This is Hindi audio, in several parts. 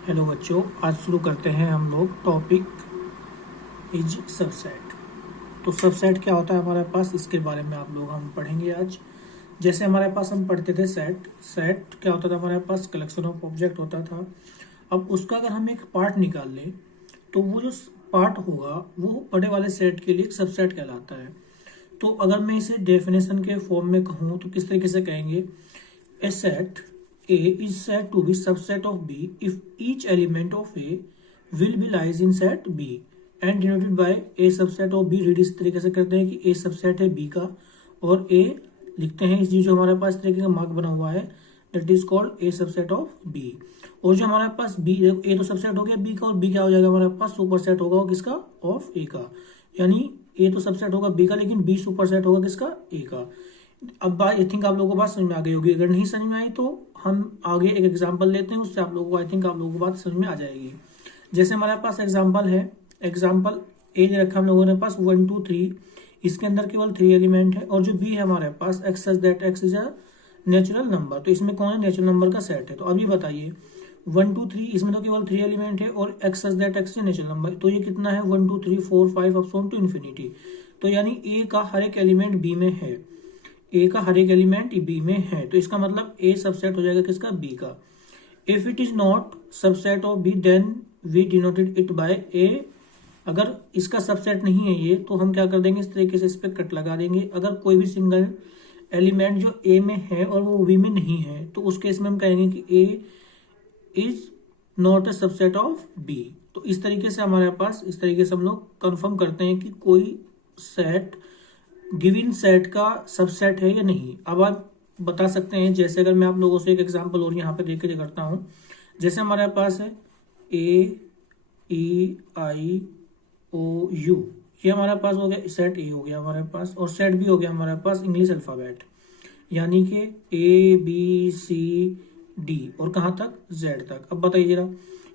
हेलो बच्चों, आज शुरू करते हैं हम लोग टॉपिक इज सबसेट। तो सबसेट क्या होता है हमारे पास, इसके बारे में आप लोग हम पढ़ेंगे आज। जैसे हमारे पास हम पढ़ते थे सेट। सेट क्या होता था, हमारे पास कलेक्शन ऑफ ऑब्जेक्ट होता था। अब उसका अगर हम एक पार्ट निकाल लें तो वो जो पार्ट होगा वो बड़े वाले सेट के लिए एक सबसेट कहलाता है। तो अगर मैं इसे डेफिनेशन के फॉर्म में कहूँ तो किस तरीके से कहेंगे, A set A is said to be subset of B if each element of A will be lies in set B and denoted by A subset of B। Read इस तरीके से करते हैं कि A सबसेट है B का और A लिखते हैं इस जो हमारे पास इस तरीके का मार्क बना हुआ है, that is called A subset of B। और जो हमारे पास B, A तो सबसेट हो गया B का और B क्या हो जाएगा हमारे पास, सुपर सेट होगा किसका, ऑफ A का। यानी A तो सबसेट होगा B का लेकिन B सुपर सेट होगा किसका, A का। अब बात आई थिंक आप लोगों को बात समझ में आ गई होगी। अगर नहीं समझ में आई तो हम आगे एक एग्जांपल लेते हैं, उससे आप लोगों को आई थिंक आप लोगों को बात समझ में आ जाएगी। जैसे हमारे पास एग्जांपल है, एग्जांपल ए दे रखा हम लोगों ने पास 1 2 3। इसके अंदर केवल 3 एलिमेंट है और जो बी है हमारे पास x such that x is a natural number. तो इसमें कौन है, नेचुरल नंबर का सेट है। तो अभी बताइए 1 2 3, इसमें तो केवल 3 एलिमेंट है और X such that x natural number. तो ये कितना है, 1 2 3 4 5 अप टू इन्फिनिटी। तो यानी ए का हर एक एलिमेंट बी में है, ए का हर एक एलिमेंट बी में है। तो इसका मतलब ए सबसेट हो जाएगा किसका, बी का। If it is not subset of B then we denoted it by A. अगर इसका सबसेट नहीं है ये तो हम क्या कर देंगे, इस तरीके से इस पर कट लगा देंगे। अगर कोई भी सिंगल एलिमेंट जो ए में है और वो बी में नहीं है तो उस केस में हम कहेंगे कि A is not a subset of B. तो इस तरीके से हमारे पास, इस तरीके से हम लोग कंफर्म करते हैं कि कोई सेट गिवन सेट का सबसेट है या नहीं। अब आप बता सकते हैं, जैसे अगर मैं आप लोगों से एक एग्जांपल और यहाँ पे देख के करता हूँ। जैसे हमारे पास है ए ई आई ओ यू, ये हमारे पास हो गया सेट ए हो गया हमारे पास, और सेट बी हो गया हमारे पास इंग्लिश अल्फाबेट, यानी कि ए बी सी डी और कहाँ तक, जेड तक। अब बताइए जरा,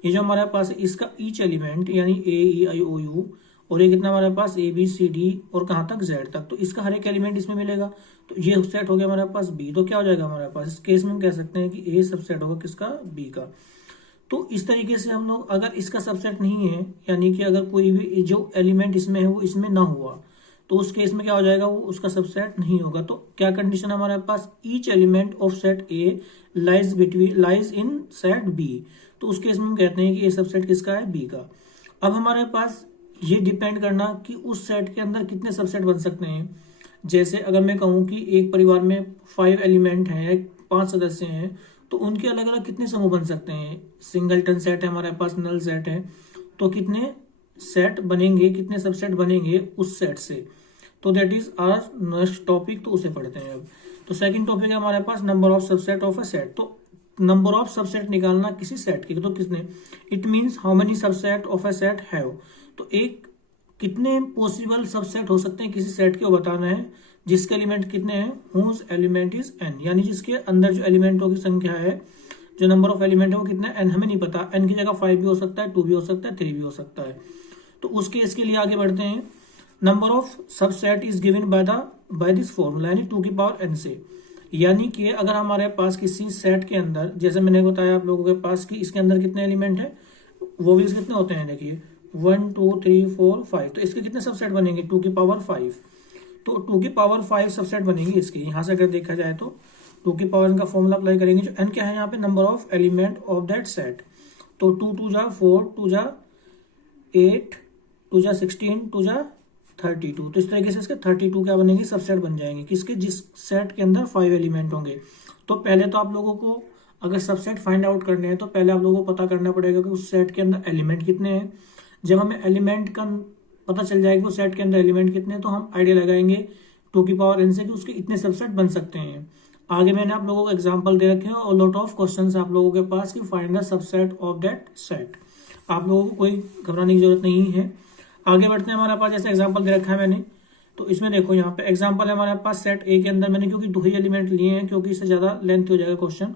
ये जो हमारे पास है इसका ईच एलिमेंट यानी ए ई आई ओ यू, और ये कितना हमारे पास ए बी सी डी और कहाँ तक, जेड तक। तो इसका हर एक एलिमेंट इसमें मिलेगा। तो ये सेट हो गया हमारे पास बी। तो क्या हो जाएगा हमारे पास, इस केस में हम कह सकते हैं कि ए सबसेट होगा किसका, बी का। तो इस तरीके से हम लोग, अगर इसका सबसेट नहीं है यानी कि अगर कोई भी जो एलिमेंट इसमें है वो इसमें ना हुआ तो उस केस में क्या हो जाएगा, वो उसका सबसेट नहीं होगा। तो क्या कंडीशन हमारे पास, each element of set A lies in set B. तो उस केस में हम कहते हैं कि ए सबसेट किसका है, बी का। अब हमारे पास ये डिपेंड करना कि उस सेट के अंदर कितने सबसेट बन सकते हैं। जैसे अगर मैं कहूँ कि एक परिवार में 5 एलिमेंट हैं, 5 सदस्य हैं, तो उनके अलग अलग कितने समूह बन सकते हैं। सिंगलटन सेट है हमारे पास, नल सेट है, तो कितने सेट बनेंगे, कितने सबसेट बनेंगे उस सेट से। तो that is our next topic, तो उसे पढ़ते हैं अब। तो सेकंड टॉपिक है हमारे पास number of subset of a set. तो नंबर ऑफ सबसेट निकालना किसी सेट की, तो किसने, it means how many subset of a set have. तो एक कितने पॉसिबल सबसेट हो सकते हैं किसी सेट के, वो बताना है। जिसके एलिमेंट कितने हैं, हुज एलिमेंट इज एन, यानी जिसके अंदर जो एलिमेंटों की संख्या है, जो नंबर ऑफ एलिमेंट है वो कितना है, एन हमें नहीं पता। एन की जगह 5 भी हो सकता है, 2 भी हो सकता है, 3 भी हो सकता है। तो उस केस के लिए आगे बढ़ते हैं। Number of subset is given by this formula, यानी 2 की पावर एन से। यानी कि अगर हमारे पास किसी सेट के अंदर, जैसे मैंने बताया आप लोगों के पास कि इसके अंदर कितने एलिमेंट है, वो भी कितने होते हैं, देखिए 1 2 3 4 5। तो इसके कितने सबसेट बनेंगे, 2 की पावर 5। तो 2 की पावर 5 सबसेट बनेंगे इसके। यहाँ से अगर देखा जाए तो 2 की पावर एन का फॉर्मूला अप्लाई करेंगे, जो एन क्या है यहाँ पे, number of element of that set. तो 2 2 जा 4, 2 जा 8, 2 जा 16, 2 जा 32। तो इस तरीके से इसके 32 क्या बनेंगे, सबसेट बन जाएंगे किसके, जिस सेट के अंदर 5 एलिमेंट होंगे। तो पहले तो आप लोगों को अगर सबसेट फाइंड आउट करने हैं तो पहले आप लोगों को पता करना पड़ेगा कि उस सेट के अंदर एलिमेंट कितने हैं। जब हमें एलिमेंट का पता चल जाएगा उस सेट के अंदर एलिमेंट कितने हैं, तो हम आइडिया लगाएंगे 2 की पावर एन से कि उसके इतने सबसेट बन सकते हैं। आगे मैंने आप लोगों को एग्जांपल दे रखे हैं और लॉट ऑफ क्वेश्चंस आप लोगों के पास कि find the subset of that set. आप लोगों को कोई घबराने की जरूरत नहीं है। आगे बढ़ते हैं, हमारे पास जैसे एग्जाम्पल दे रखा है मैंने, तो इसमें देखो यहाँ पे एग्जाम्पल है हमारे पास सेट ए के अंदर, मैंने क्योंकि 2 ही एलिमेंट लिए हैं क्योंकि इससे ज्यादा लेंथ हो जाएगा क्वेश्चन।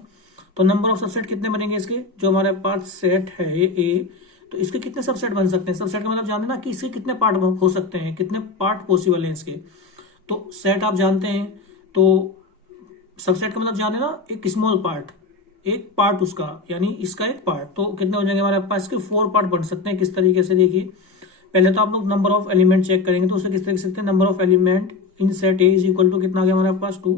तो नंबर ऑफ सबसेट कितने बनेंगे इसके, जो हमारे पास सेट है ए, तो इसके कितने सबसेट बन सकते हैं। सबसेट का मतलब जानते हैं ना कि इसके कितने पार्ट हो सकते हैं, कितने पार्ट पॉसिबल हैं इसके। तो सेट आप जानते हैं, तो सबसेट का मतलब जाने ना एक स्मॉल पार्ट, एक पार्ट उसका, यानी इसका एक पार्ट, तो कितने हो जाएंगे हमारे पास, इसके 4 पार्ट बन सकते हैं। किस तरीके से, देखिए पहले तो आप लोग नंबर ऑफ एलिमेंट चेक करेंगे, तो उसे किस तरीके से सकते हैं, number of element in set A is equal to कितना आ गया हमारे पास 2,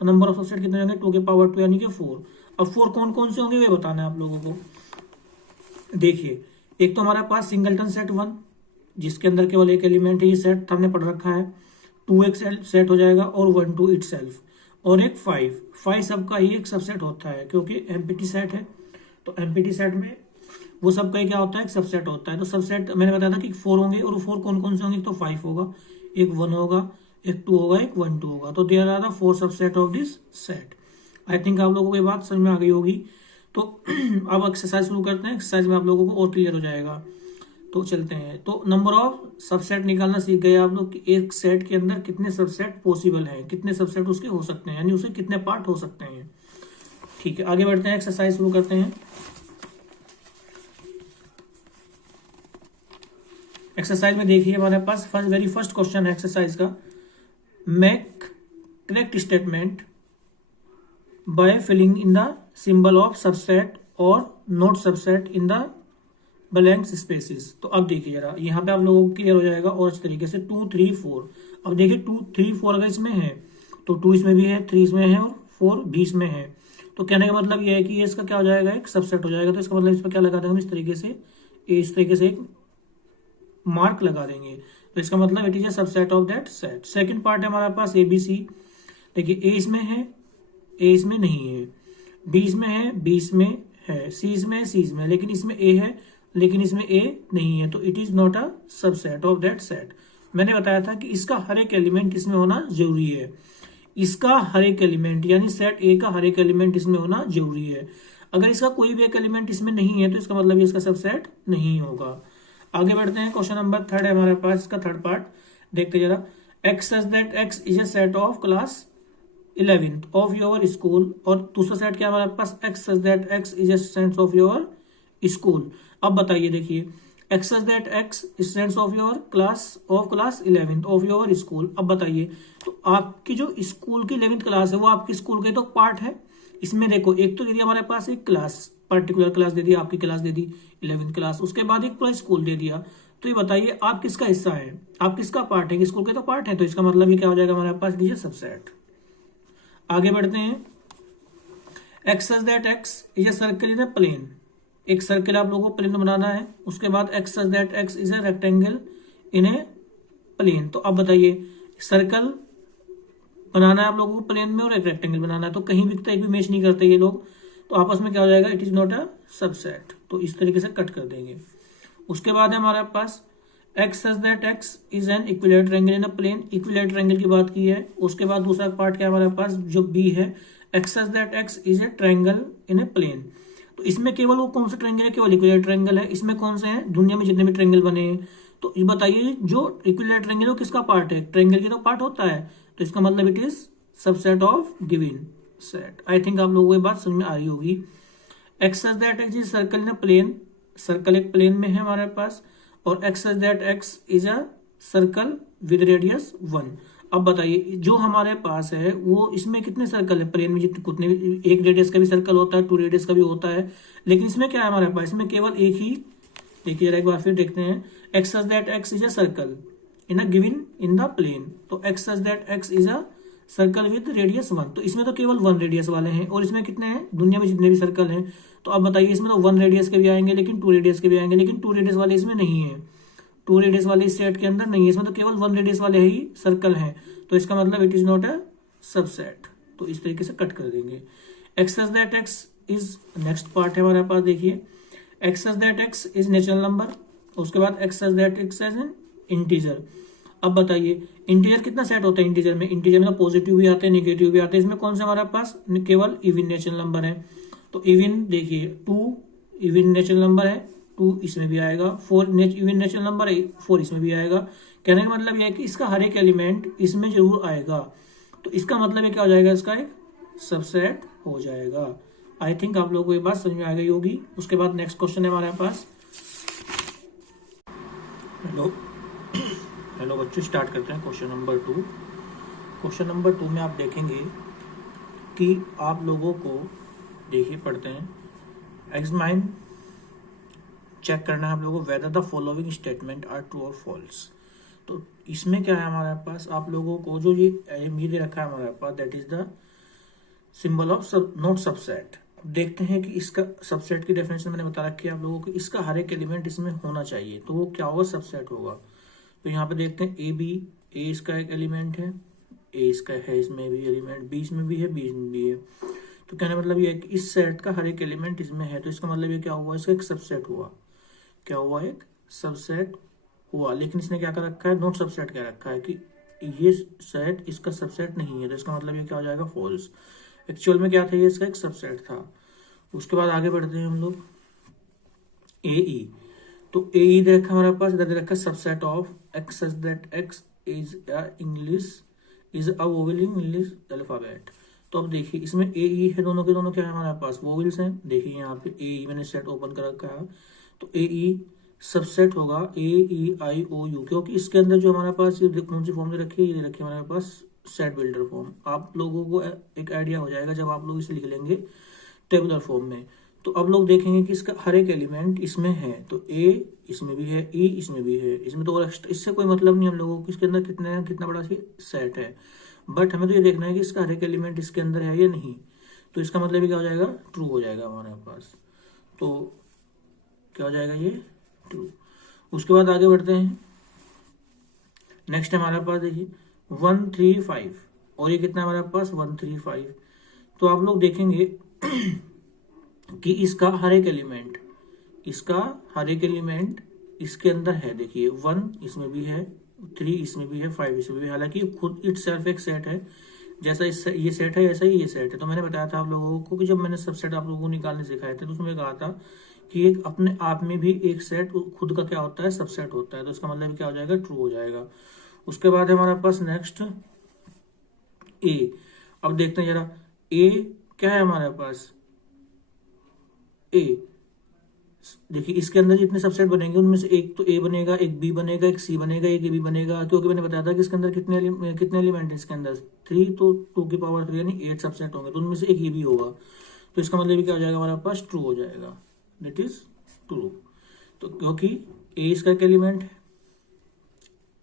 तो नंबर ऑफ सबसेट कितने होंगे 2 के पावर 2 यानी कि 4। अब 4 कौन कौन से होंगे वे बताना है आप लोगों को। देखिए एक तो हमारे पास सिंगलटन सेट 1 जिसके अंदर केवल एक एलिमेंट है, ये सेट हमने पढ़ रखा है, 2 एक सेट हो जाएगा और 1 2 इटसेल्फ, और एक 5 सबका ही एक सबसेट होता है क्योंकि एम्प्टी सेट है। तो एम्प्टी सेट में वो सबका ही क्या होता है, एक सबसेट होता है। तो सबसेट मैंने बताया था कि 4 होंगे, और 4 कौन कौन से होंगे, तो 5 होगा, एक 1 होगा, एक 2 होगा, एक 1 2 होगा। तो there are the 4 subset of this set. I think आप लोगों को ये बात समझ में आ गई होगी। तो अब एक्सरसाइज शुरू करते हैं। एक्सरसाइज में आप लोगों को और क्लियर हो जाएगा। तो चलते हैं। तो नंबर ऑफ सबसेट निकालना सीख गए आप लोग कि एक सेट के अंदर कितने सबसेट पॉसिबल हैं, कितने सबसेट उसके हो सकते हैं, यानी उसे कितने पार्ट हो सकते हैं। ठीक है, आगे बढ़ते हैं, एक्सरसाइज शुरू करते हैं। एक्सरसाइज में देखिए हमारे पास वेरी फर्स्ट क्वेश्चन है एक्सरसाइज का, make correct statement by filling in the symbol of subset और not subset in the blank spaces. तो अब देखिए जरा यहाँ पे आप लोगों को क्लियर हो जाएगा और अच्छे तरीके से 2 3 4। अब देखिए 2 3 4 अगर इसमें है तो 2 इसमें भी है, 3 इसमें है और 4 भी इसमें है। तो कहने का मतलब ये है कि ये इसका क्या हो जाएगा, एक सबसेट हो जाएगा। तो इसका मतलब इस पर क्या लगा देंगे हम, इस तरीके से एक मार्क लगा देंगे। तो इसका मतलब it is a subset of that set. Second part है हमारे पास ए बी सी। देखिए ए इसमें है, ए इसमें नहीं है, बी इसमें है, बी इसमें है, सी इसमें है, सी इसमें है, लेकिन इसमें ए है लेकिन इसमें ए नहीं है। तो it is not a subset of that set. मैंने बताया था कि इसका हर एक एलिमेंट इसमें होना जरूरी है। इसका हर एक एलिमेंट यानी सेट ए का हर एक एलिमेंट इसमें होना जरूरी है। अगर इसका कोई भी एक एलिमेंट इसमें नहीं है तो इसका मतलब इसका सबसेट नहीं होगा। आगे बढ़ते हैं। क्वेश्चन नंबर 3 है हमारे पास, इसका थर्ड पार्ट देखते जरा। X such that x is a set of class 11th of your school, और दूसरा सेट क्या हमारे पास, x such that x is a set of your school. अब बताइए, देखिए x such that x students of your class 11th of your school. अब बताइए, तो आपकी जो स्कूल की 11th क्लास है वो आपकी स्कूल के तो पार्ट है। इसमें देखो एक तो दे दिया हमारे पास एक क्लास, पर्टिकुलर क्लास दे दी, आपकी क्लास दे दी 11th क्लास, उसके बाद एक पूरा स्कूल दे दिया। तो ये बताइए आप किसका हिस्सा है, आप किसका पार्ट है, स्कूल के तो पार्ट है। तो इसका मतलब ये क्या हो जाएगा हमारे पास, लीजिए सबसेट। आगे बढ़ते हैं। X such that x is a circle in a plane. एक सर्कल आप लोगों को प्लेन बनाना है। उसके बाद X such that x is a rectangle in a plane. तो अब बताइए, सर्कल बनाना है आप लोगों को प्लेन में और एक रेक्टेंगल बनाना है, तो कहीं भी एक भी मैच नहीं करते ये लोग। तो आपस में क्या हो जाएगा, it is not a subset. तो इस तरीके से कट कर देंगे। उसके बाद है हमारे पास x such that x is an equilateral angle in a plane. Equilateral angle की बात की है। उसके बाद दूसरा पार्ट क्या है हमारे पास, जो बी है, X such that x is a triangle in a plane. तो इसमें केवल वो कौन सा ट्रायंगल है, केवल इक्विलेटरल ट्रायंगल है। इसमें कौन से हैं, दुनिया में जितने भी ट्रायंगल बने हैं। तो ये बताइए जो इक्विलेटरल ट्रायंगल है वो किसका पार्ट है, ट्रायंगल की तो पार्ट होता है। तो इसका मतलब it is subset of given set. I think आप लोगों को ये बात समझ में आ रही होगी। X such that x is circle in a plane. Circle एक प्लेन में है हमारे पास, और X such that x is a circle with radius 1। अब बताइए जो हमारे पास है वो इसमें कितने सर्कल है प्लेन में, जितने कितने, एक रेडियस का भी सर्कल होता है, 2 रेडियस का भी होता है, लेकिन इसमें क्या है हमारे पास, इसमें केवल एक ही। देखिए जरा एक बार फिर देखते हैं। X such that x is a circle in a given in the plane. तो x such that x is a circle with radius 1। तो इसमें तो केवल 1 रेडियस वाले हैं, और इसमें कितने हैं, दुनिया में जितने भी सर्कल हैं। तो अब बताइए इसमें तो 1 रेडियस के भी आएंगे, लेकिन 2 रेडियस के भी आएंगे, लेकिन 2 रेडियस वाले इसमें नहीं है। 2 रेडियस वाले इस सेट के अंदर नहीं है, इसमें तो केवल 1 रेडियस वाले ही सर्कल हैं। तो इसका मतलब it is not a subset. तो इस तरीके से कट कर देंगे। X such that x is next part है हमारे पास। देखिए x such that x is natural number. उसके बाद X such that X is an integer. अब बताइए इंटीजर कितना सेट होता है, इंटीजर में तो पॉजिटिव भी आते हैं, नेगेटिव भी आते हैं। इसमें कौन सा हमारे पास केवल इवन नेचुरल नंबर है। तो इवन देखिए 2 इवन नेचुरल नंबर है, 2 इसमें भी आएगा। 4 इवन नेचुरल नंबर है, 4 इसमें भी आएगा। कहने का मतलब यह है कि इसका हर एक एलिमेंट इसमें जरूर आएगा। तो इसका मतलब ये क्या हो जाएगा, इसका एक सबसेट हो जाएगा। आई थिंक आप लोगों को ये बात समझ में आ गई होगी। उसके बाद नेक्स्ट क्वेश्चन है हमारे पास। हेलो बच्चों, स्टार्ट करते हैं क्वेश्चन नंबर 2। क्वेश्चन नंबर 2 में आप देखेंगे कि आप लोगों को देखिए पढ़ते हैं। एग्जामाइन चेक करना है हम लोगों को whether the following statement are true और फॉल्स। तो इसमें क्या है हमारे पास, आप लोगों को जो ये दे रखा है हमारे पास, that is the symbol of sub not subset. अब देखते हैं कि इसका सबसेट की डेफिनेशन मैंने बता रखी है आप लोगों को, इसका हर एक एलिमेंट इसमें होना चाहिए, तो वो क्या होगा, सबसेट होगा। तो यहाँ पे देखते हैं ए बी, ए इसका एक एलिमेंट है, ए इसका है, इसमें भी एलिमेंट, बी इसमें भी है, बी इसमें भी है। तो कहने मतलब ये है कि इस सेट का हर एक एलिमेंट इसमें है, तो इसका मतलब ये क्या हुआ, इसका एक सबसेट हुआ। क्या हुआ, एक सबसेट हुआ। लेकिन इसने क्या कर रखा है, नॉट सबसेट कह रखा है कि ये सेट इसका सबसेट नहीं है, तो इसका मतलब ये क्या हो जाएगा, फॉल्स। एक्चुअल में क्या था, ये इसका एक सबसेट था। उसके बाद आगे बढ़ते हैं हम लोग, ए ई। तो ए ई दे रखा हमारे पास, इधर दे रखा subset of x such that x is English is a vowel in English alphabet. तो अब देखिए इसमें ए ई है, दोनों के दोनों क्या है हमारे पास, वोवेल्स हैं। देखिए यहाँ पे ए ई मैंने सेट ओपन कर रखा है, तो ए ई सबसेट होगा ए ई आई ओ यू, क्योंकि इसके अंदर जो हमारे पास ये कौन सी फॉर्म दे रखी है, ये दे रखी है हमारे पास सेट बिल्डर फॉर्म। आप लोगों को एक आइडिया हो जाएगा जब आप लोग इसे लिख लेंगे टेबुलर फॉर्म में। तो अब लोग देखेंगे कि इसका हर एक एलिमेंट इसमें है, तो ए इसमें भी है, ई इसमें भी है, इसमें तो और इससे कोई मतलब नहीं हम लोगों को इसके अंदर कितना बड़ा सेट है। बट हमें तो ये देखना है कि इसका हर एक एलिमेंट इसके अंदर है या नहीं। तो इसका मतलब क्या हो जाएगा, ट्रू हो जाएगा हमारे पास। तो क्या हो जाएगा, ये ट्रू। उसके बाद आगे बढ़ते हैं, नेक्स्ट हमारे पास देखिए 135, और ये कितना हमारे पास 135। तो आप लोग देखेंगे कि इसका हर एक एलिमेंट इसके अंदर है। देखिए 1 इसमें भी है, 3 इसमें भी है, 5 इसमें भी है। हालांकि खुद इट सेल्फ एक सेट है, जैसा ये सेट है ऐसा ही ये सेट है। तो मैंने बताया था आप लोगों को कि जब मैंने सबसेट आप लोगों को निकालने सिखाए थे, तो उसमें कहा था कि एक अपने आप में भी एक सेट खुद का क्या होता है, सबसेट होता है। तो इसका मतलब क्या हो जाएगा, ट्रू हो जाएगा। उसके बाद है हमारे पास नेक्स्ट ए। अब देखते हैं जरा, ए क्या है हमारे पास, ए। देखिए इसके अंदर जितने सबसेट बनेंगे उनमें से एक तो ए बनेगा, एक बी बनेगा, एक सी बनेगा, एक ए बी बनेगा, क्योंकि मैंने बताया था कि इसके अंदर कितने एलिमेंट है इसके अंदर, 3, तो 2 की पावर 3 यानी 8 सबसेट होंगे, तो उनमें से एक ये भी होगा। तो इसका मतलब क्या हो जाएगा हमारे पास, ट्रू हो जाएगा, दैट इज ट्रू। तो क्योंकि ए इसका एक एलिमेंट है,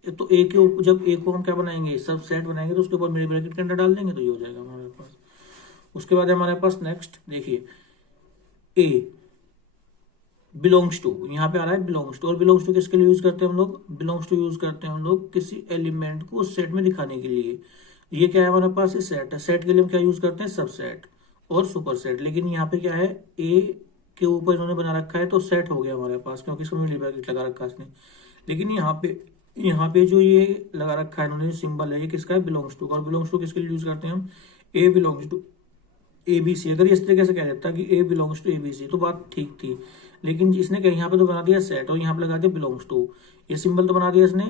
तो ए के ऊपर जब ए को हम क्या बनाएंगे, सबसेट बनाएंगे, तो उसके ऊपर मेरे ब्रैकेट के अंदर डाल देंगे, तो ये हो जाएगा हमारे पास। उसके बाद हमारे पास नेक्स्ट देखिए, ए बिलोंग्स टू, यहाँ पे आ रहा है बिलोंग्स टू। और बिलोंग्स टू किसके लिए यूज करते हैं हम लोग, बिलोंग्स टू यूज करते हैं हम लोग किसी एलिमेंट को उस सेट में दिखाने के लिए। ये क्या है हमारे पास, सेट है। सेट के लिए हम क्या यूज करते हैं, सबसेट और सुपर सेट। लेकिन यहाँ पे क्या है, ए के ऊपर इन्होंने बना रखा है, तो सेट हो गया हमारे पास, क्योंकि इसको मिडिल ब्रैकेट लगा रखा है इसने। लेकिन यहाँ पे जो ये लगा रखा है इन्होंने सिंबल है, ये किसका है, बिलोंग्स टू। और बिलोंग्स टू किसके लिए यूज करते हैं हम, A belongs to A B C. अगर इस तरीके से कह देता कि A belongs to A B C, तो बात ठीक थी। लेकिन इसने क्या यहाँ पे तो बना दिया सेट, और यहाँ पे लगा दिया बिलोंग्स टू। ये सिंबल तो बना दिया इसने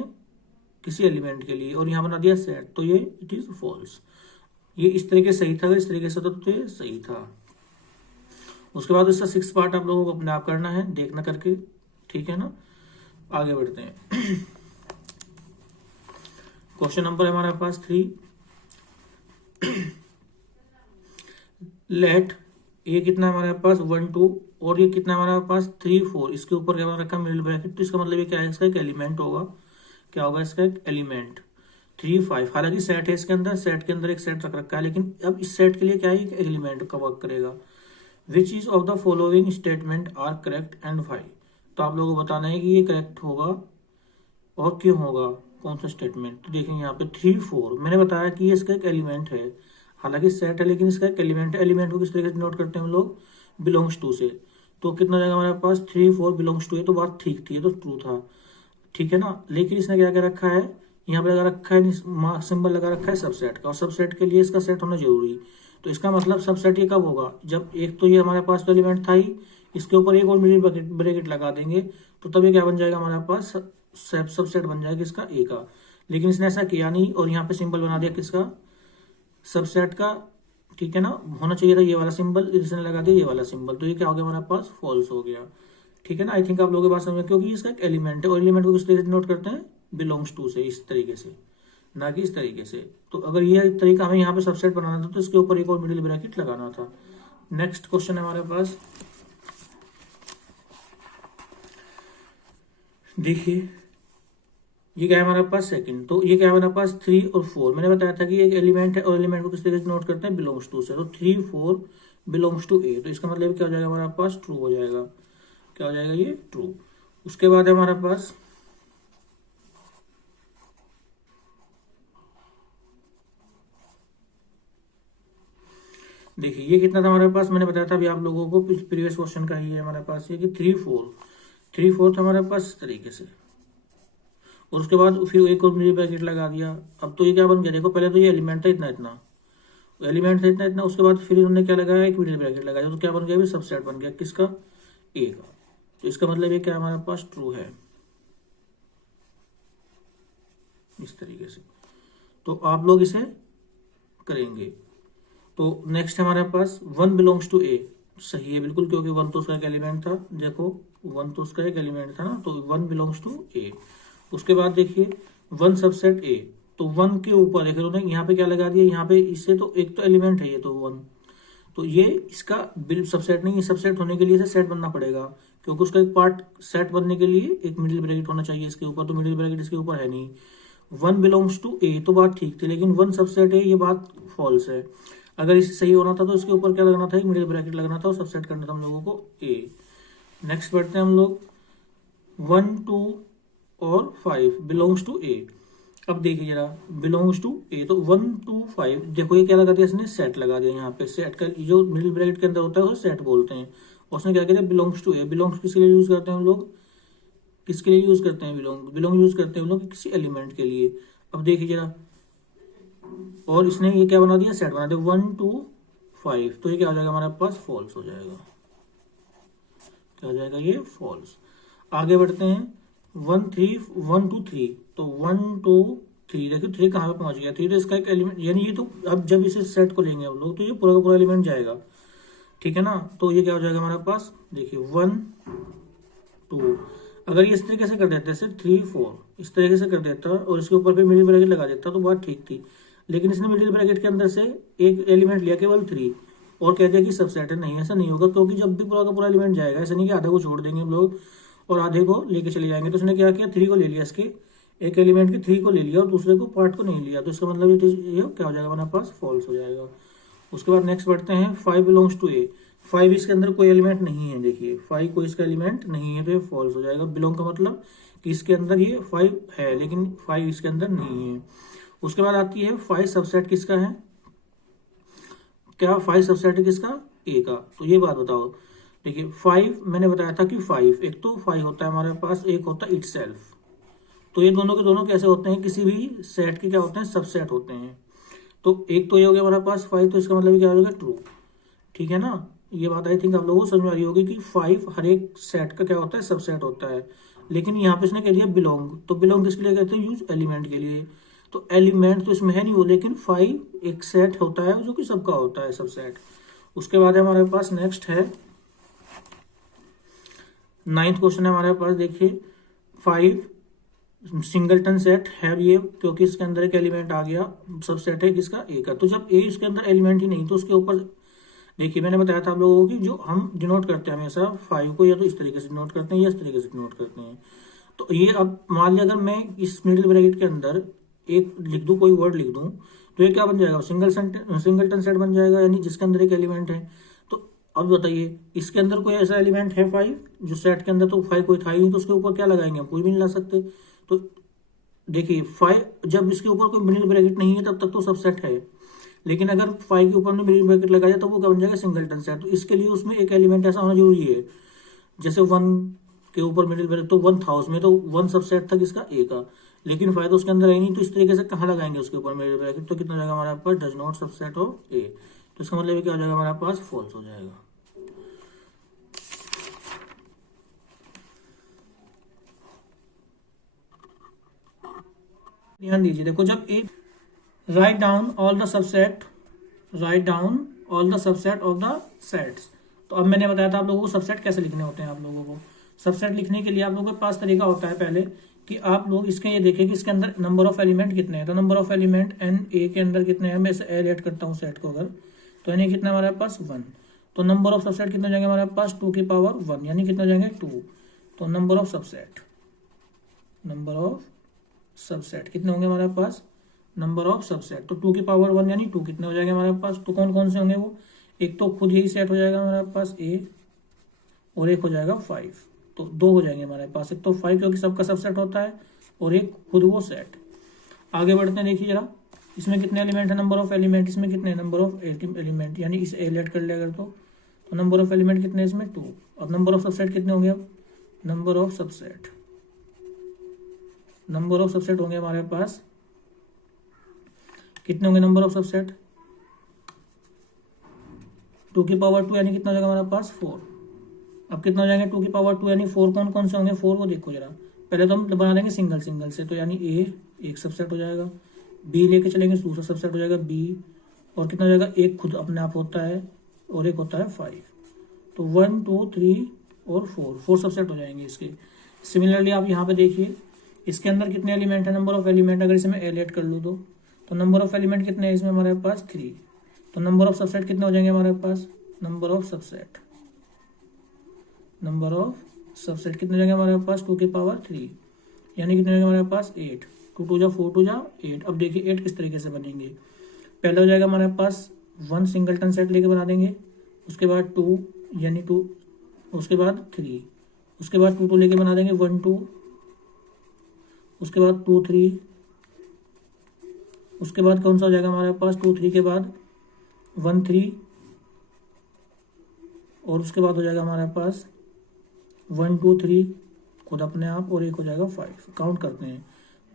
किसी एलिमेंट के लिए, और यहाँ बना दिया सेट, तो ये इट इज फॉल्स। ये इस तरीके से सही था, अगर इस तरीके से तो ये सही था। उसके बाद इसका 6 पार्ट आप लोगों को अपने आप करना है, देखना करके, ठीक है ना। आगे बढ़ते हैं। क्वेश्चन नंबर है हमारे पास 3। लेट ये कितना है हमारे पास 1 2, और ये कितना है हमारे पास 3 4। इसके ऊपर क्या बना रखा है, मिडिल ब्रैकेट। तो इसका मतलब ये क्या है, इसका एक एलिमेंट होगा। क्या होगा इसका एक एलिमेंट, 3 5। हालांकि सेट है इसके अंदर, सेट के अंदर एक सेट रख रखा है, लेकिन अब इस सेट के लिए क्या है, एक एलिमेंट का वर्क करेगा। Which is of the following statement are correct and why. तो आप लोगों को बताना है कि ये करेक्ट होगा और क्यों होगा, कौन सा स्टेटमेंट। तो देखेंगे यहाँ पे 3 4, मैंने बताया कि ये इसका एक एलिमेंट है। हालांकि सेट है लेकिन इसका एक एलिमेंट है। एलिमेंट को किस तरीके से नोट करते हैं हम लोग, बिलोंग्स टू से। तो कितना जाएगा हमारे पास 3 4 बिलोंग्स टू है, तो बात ठीक थी, ये तो ट्रू था, ठीक है ना। लेकिन इसने क्या क्या रखा है, यहाँ पे लगा रखा है सिंबल लगा रखा है सबसेट का, और सबसेट के लिए इसका सेट होना जरूरी। तो इसका मतलब सबसेट ये कब होगा, जब एक तो ये हमारे पास तो एलिमेंट था ही, इसके ऊपर एक और मिडिल ब्रैकेट लगा देंगे, तो तब ये क्या बन जाएगा हमारे पास, सबसेट बन जाएगा इसका ए का। लेकिन इसने ऐसा किया नहीं, और यहाँ पे सिंबल बना दिया किसका, सबसेट का, ठीक है ना। होना चाहिए था ये वाला सिंबल, इसने लगा दिया ये वाला सिंबल, तो ये क्या हो गया हमारे पास, फॉल्स हो गया, ठीक है ना। आई थिंक आप लोगों के पास समझ, क्योंकि इसका एक एलिमेंट है, और एलिमेंट को किस तरीके से नोट करते हैं, बिलोंग्स टू से, इस तरीके से, ना कि इस तरीके से। तो अगर ये तरीका हमें यहाँ पे सबसेट बनाना था, तो इसके ऊपर एक और मिडिल ब्रैकेट लगाना था, नेक्स्ट क्वेश्चन है हमारे पास, देखिए ये क्या है हमारे पास सेकंड। तो ये क्या है हमारे पास 3 और 4। मैंने बताया था कि एक एलिमेंट है और एलिमेंट को किस तरीके से नोट करते हैं, बिलोंग्स टू से। तो 3 4 बिलोंग्स टू ए, तो इसका मतलब क्या हो जाएगा हमारे पास, ट्रू हो जाएगा। क्या हो जाएगा ये, ट्रू। उसके बाद है हमारे पास देखिए ये कितना था हमारे पास, मैंने बताया था अभी आप लोगों को प्रीवियस क्वेश्चन का ही है हमारे पास ये कि 3 4 था हमारे पास इस तरीके से। और उसके बाद फिर एक और मिनी ब्रैकेट लगा दिया। अब तो ये क्या बन गया, देखो पहले तो ये एलिमेंट था इतना इतना, एलिमेंट था इतना इतना, उसके बाद फिर उन्होंने क्या लगाया, एक मिडिल ब्रैकेट लगाया। तो क्या बन गया, भी सबसेट बन गया किसका, ए का। तो इसका मतलब ये क्या हमारे पास ट्रू है, इस तरीके से। तो आप लोग इसे करेंगे। तो नेक्स्ट हमारे पास 1 बिलोंग्स टू ए, सही है बिल्कुल, क्योंकि 1 तो उसका एक एलिमेंट था। देखो 1 तो उसका एक एलिमेंट था ना, तो 1 बिलोंग्स टू ए। उसके बाद देखिए 1 सबसेट ए, तो 1 के ऊपर एक उन्होंने यहाँ पे क्या लगा दिया, यहाँ पे इससे तो एक तो एलिमेंट है ये तो 1, तो ये इसका बिल सबसेट नहीं है। सबसेट होने के लिए इसे सेट बनना पड़ेगा, क्योंकि उसका एक पार्ट सेट बनने के लिए एक मिडिल ब्रैकेट होना चाहिए इसके ऊपर, तो मिडिल ब्रैकेट इसके ऊपर है नहीं। 1 बिलोंग्स टू ए तो बात ठीक थी, लेकिन 1 सबसेट है ये बात फॉल्स है। अगर इसे सही होना था तो इसके ऊपर क्या लगना था, एक मिडिल ब्रैकेट लगना था और सबसेट करना था हम लोगों को ए। नेक्स्ट बढ़ते हैं हम लोग 1 2 और 5 बिलोंग्स टू ए। अब देखिए जरा, बिलोंग्स टू ए, तो 1 2 5, देखो ये क्या लगा दिया इसने, सेट लगा दिया। यहाँ पे सेट का जो मिडिल ब्रैकेट के अंदर होता है उसे सेट बोलते हैं। उसने क्या किया, बिलोंग्स टू ए। बिलोंग्स किसके लिए यूज करते हैं हम लोग, किसके लिए यूज करते हैं बिलोंग, बिलोंग यूज करते हैं हम लोग किसी एलिमेंट के लिए। अब देखिए जरा, और इसने ये क्या बना दिया, सेट बना दिया 1 2 5, तो ये क्या हो जाएगा हमारे पास, फॉल्स हो जाएगा। क्या हो जाएगा ये, फॉल्स। आगे बढ़ते हैं 1 2 3, तो 1 2 3, देखिए 3 कहाँ पे पहुंच गया, 3 तो इसका एक एलिमेंट, यानी ये तो अब जब इसे सेट को लेंगे हम लोग तो ये पूरा का पूरा एलिमेंट जाएगा, ठीक है ना। तो ये क्या हो जाएगा हमारे पास, देखिए 1 2, अगर ये इस तरीके से कर देते सिर्फ 3 4 इस तरीके से कर देता और इसके ऊपर भी मिडिल ब्रैकेट लगा देता तो बात ठीक थी। लेकिन इसने मिडिल ब्रैकेट के अंदर से एक एलिमेंट लिया केवल 3 और कहते हैं कि सबसेट है। नहीं, ऐसा नहीं होगा, क्योंकि जब भी पूरा का पूरा एलिमेंट जाएगा, ऐसा नहीं कि आधे को छोड़ देंगे हम लोग और आधे को लेके चले जाएंगे। तो उसने क्या किया, 3 को ले लिया, इसके एक एलिमेंट के 3 को ले लिया और दूसरे को पार्ट को नहीं लिया, तो इसका मतलब ये क्या हो जाएगा हमारे पास, फॉल्स हो जाएगा। उसके बाद नेक्स्ट बढ़ते हैं 5 बिलोंग्स टू ए। 5 इसके अंदर कोई एलिमेंट नहीं है, देखिए 5 कोई इसका एलिमेंट नहीं है, तो ये फॉल्स हो जाएगा। बिलोंग का मतलब कि इसके अंदर ये 5 है लेकिन 5 इसके अंदर नहीं है। उसके बाद आती है 5 सबसेट किसका है, क्या 5 सबसेट है किसका, ए का। तो ये बात बताओ, देखिए 5 मैंने बताया था कि 5 एक तो 5 होता है हमारे पास, एक होता है इटसेल्फ। तो ये दोनों के दोनों कैसे होते हैं, किसी भी सेट के क्या होते हैं, सबसेट होते हैं। तो एक तो ये हो गया हमारे पास 5, तो इसका मतलब क्या हो जाएगा, ट्रू, ठीक है ना। ये बात आई थिंक आप लोगों को समझ में आ रही होगी कि 5 हर एक सेट का क्या होता है, सबसेट होता है। लेकिन यहाँ पे इसने कह दिया बिलोंग, तो बिलोंग किसके लिए कहते हैं, यूज एलिमेंट के लिए। तो एलिमेंट तो इसमें है नहीं वो, लेकिन 5 एक सेट होता है जो कि सबका होता है, सबसेट। उसके बाद हमारे पास नेक्स्ट है 9th क्वेश्चन है हमारे पास, देखिए 5 सिंगलटन सेट है ये, क्योंकि इसके अंदर एक एलिमेंट आ गया, सबसेट है किसका, ए का। तो जब ए इसके अंदर एलिमेंट ही नहीं तो उसके ऊपर देखिए मैंने बताया था आप लोगों को कि जो हम डिनोट करते हैं हमेशा 5 को या तो इस तरीके से डिनोट करते हैं या इस तरीके से डिनोट करते हैं। तो ये अब मान लिया अगर मैं इस मिडिल ब्रैकेट के अंदर एक लिख दूं, कोई वर्ड लिख दूं, तो ये क्या बन जाएगा, सिंगलटन सेट बन जाएगा, यानी जिसके अंदर एक एलिमेंट है। तो अब बताइए इसके अंदर कोई ऐसा एलिमेंट है 5 जो सेट के अंदर, तो 5 कोई था ही नहीं, तो उसके ऊपर क्या लगाएंगे, हम कोई भी नहीं ला सकते। तो देखिए 5 जब इसके ऊपर कोई मिडिल ब्रैकेट नहीं है तब तक तो सबसेट है, लेकिन अगर 5 के ऊपर में मिडिल ब्रैकेट लगाया तो वो क्या बन जाएगा, सिंगलटन सेट। तो इसके लिए उसमें एक एलिमेंट ऐसा होना जरूरी है, जैसे 1 के ऊपर मिडिल ब्रैकेट, तो 1 था उसमें, तो 1 सबसेट था किसका, ए का। लेकिन 5 तो उसके अंदर है नहीं, तो इस तरीके से कहाँ लगाएंगे उसके ऊपर मिडिल ब्रैकेट, तो कितना हो जाएगा हमारे पास, डज नॉट सबसेट ऑफ ए। तो इसका मतलब क्या हो जाएगा हमारे पास, फॉल्स हो जाएगा। ध्यान दीजिए, देखो जब a write down all the subset, write down all the subset of the sets. तो अब मैंने बताया था आप लोगों को सबसेट कैसे लिखने होते हैं। आप लोगों को सबसेट लिखने के लिए आप लोगों के पास तरीका होता है पहले कि आप लोग इसके ये देखें कि इसके अंदर नंबर ऑफ एलिमेंट कितने हैं। तो number of element in A के अंदर कितने हैं, मैं ऐड करता हूँ सेट को अगर, तो एन ए कितना हमारे पास 1। तो नंबर ऑफ सबसेट कितने हो जाएंगे हमारे पास 2 की पावर 1, यानी कितने हो जाएंगे 2। तो नंबर ऑफ सबसेट कितने होंगे हमारे पास, नंबर ऑफ सबसेट, तो 2 की पावर 1 यानी 2 कितने हो जाएंगे हमारे पास। तो कौन कौन से होंगे वो, एक तो खुद यही सेट हो जाएगा हमारे पास ए, और एक हो जाएगा 5, तो 2 हो जाएंगे हमारे पास। एक तो 5 क्योंकि सबका सबसेट होता है, और एक खुद वो सेट। आगे बढ़ते हैं, देखिए जरा इसमें कितने एलिमेंट है, नंबर ऑफ एलिमेंट इसमें कितने, नंबर ऑफ एलिमेंट, यानी इसे ए लेट कर लिया अगर तो नंबर ऑफ एलिमेंट कितने इसमें 2। अब नंबर ऑफ सबसेट कितने होंगे, अब नंबर ऑफ सबसेट होंगे हमारे पास कितने होंगे, नंबर ऑफ सबसेट 2 की पावर 2 यानी कितना हो जाएगा हमारे पास 4। अब कितना हो जाएंगे 2 की पावर 2 यानी 4, कौन कौन से होंगे 4, वो देखो जरा। पहले तो हम बना देंगे सिंगल से, तो यानी ए एक सबसेट हो जाएगा, बी लेके चलेंगे दूसरा सबसेट हो जाएगा बी, और कितना हो जाएगा, एक खुद अपने आप होता है और एक होता है 5। तो 1 2 3 और 4 सबसेट हो जाएंगे इसके। सिमिलरली आप यहाँ पे देखिए इसके अंदर कितने एलिमेंट है, नंबर ऑफ एलिमेंट, अगर इसे मैं एल एड कर लूँ तो नंबर ऑफ एलिमेंट कितने हैं इसमें हमारे पास 3। तो नंबर ऑफ सबसेट कितने हो जाएंगे हमारे पास, नंबर ऑफ सबसेट कितने हो जाएंगे हमारे पास 2 की पावर 3, यानी कितने हो जाएंगे हमारे पास 8। 2 2 जा 4 2 जा 8। अब देखिए 8 किस तरीके से बनेंगे, पहले हो जाएगा हमारे पास 1 सिंगलटन सेट लेके बना देंगे, उसके बाद 2 यानी 2, उसके बाद 3, उसके बाद 2 2 लेके बना देंगे 1 2, उसके बाद 2 3, उसके बाद कौन सा हो जाएगा हमारे पास 2 3 के बाद 1 3, और उसके बाद हो जाएगा हमारे पास 1 2 3 खुद अपने आप, और एक हो जाएगा 5। काउंट करते हैं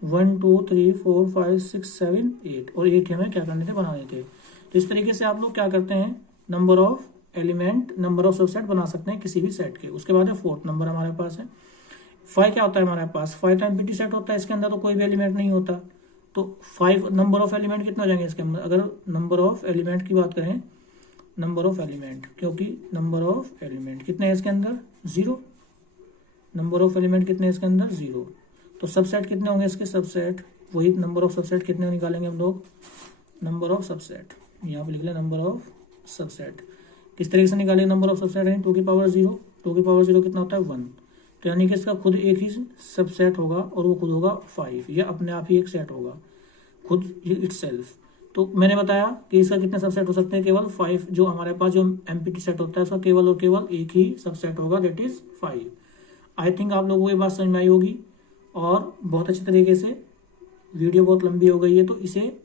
1 2 3 4 5 6 7 8, और 8 हमें क्या करने थे, बनाने थे। तो इस तरीके से आप लोग क्या करते हैं, number of element, number of subset बना सकते हैं किसी भी सेट के। उसके बाद है 4th नंबर हमारे पास है 5। क्या होता है हमारे पास 5 तो एम्प्टी सेट होता है, इसके अंदर तो कोई भी एलिमेंट नहीं होता। तो 5 नंबर ऑफ एलिमेंट कितना हो जाएंगे इसके अंदर, अगर नंबर ऑफ एलिमेंट की बात करें, नंबर ऑफ एलिमेंट, क्योंकि नंबर ऑफ एलिमेंट कितने हैं इसके अंदर 0, नंबर ऑफ एलिमेंट कितने हैं इसके अंदर 0। तो सबसेट कितने होंगे इसके, सबसेट वही नंबर ऑफ सबसेट कितने निकालेंगे हम लोग, नंबर ऑफ सबसेट यहाँ पे लिख लें, नंबर ऑफ सबसेट किस तरीके से निकालेंगे, नंबर ऑफ सबसेट है 2 की पावर 0, 2 की पावर 0 कितना होता है 1। तो यानी कि इसका खुद एक ही सबसेट होगा, और वो खुद होगा 5, या अपने आप ही एक सेट होगा खुद इटसेल्फ। तो मैंने बताया कि इसका कितने सबसेट हो सकते हैं, केवल 5। जो हमारे पास जो एम्प्टी सेट होता है उसका केवल और केवल एक ही सबसेट होगा, दैट इज 5। आई थिंक आप लोगों को ये बात समझ में आई होगी, और बहुत अच्छी तरीके से। वीडियो बहुत लंबी हो गई है, तो इसे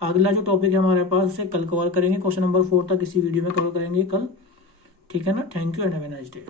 अगला जो टॉपिक है हमारे पास उसे कल कवर करेंगे, क्वेश्चन नंबर 4 तक इसी वीडियो में कवर करेंगे कल, ठीक है ना। Thank you and have a nice day.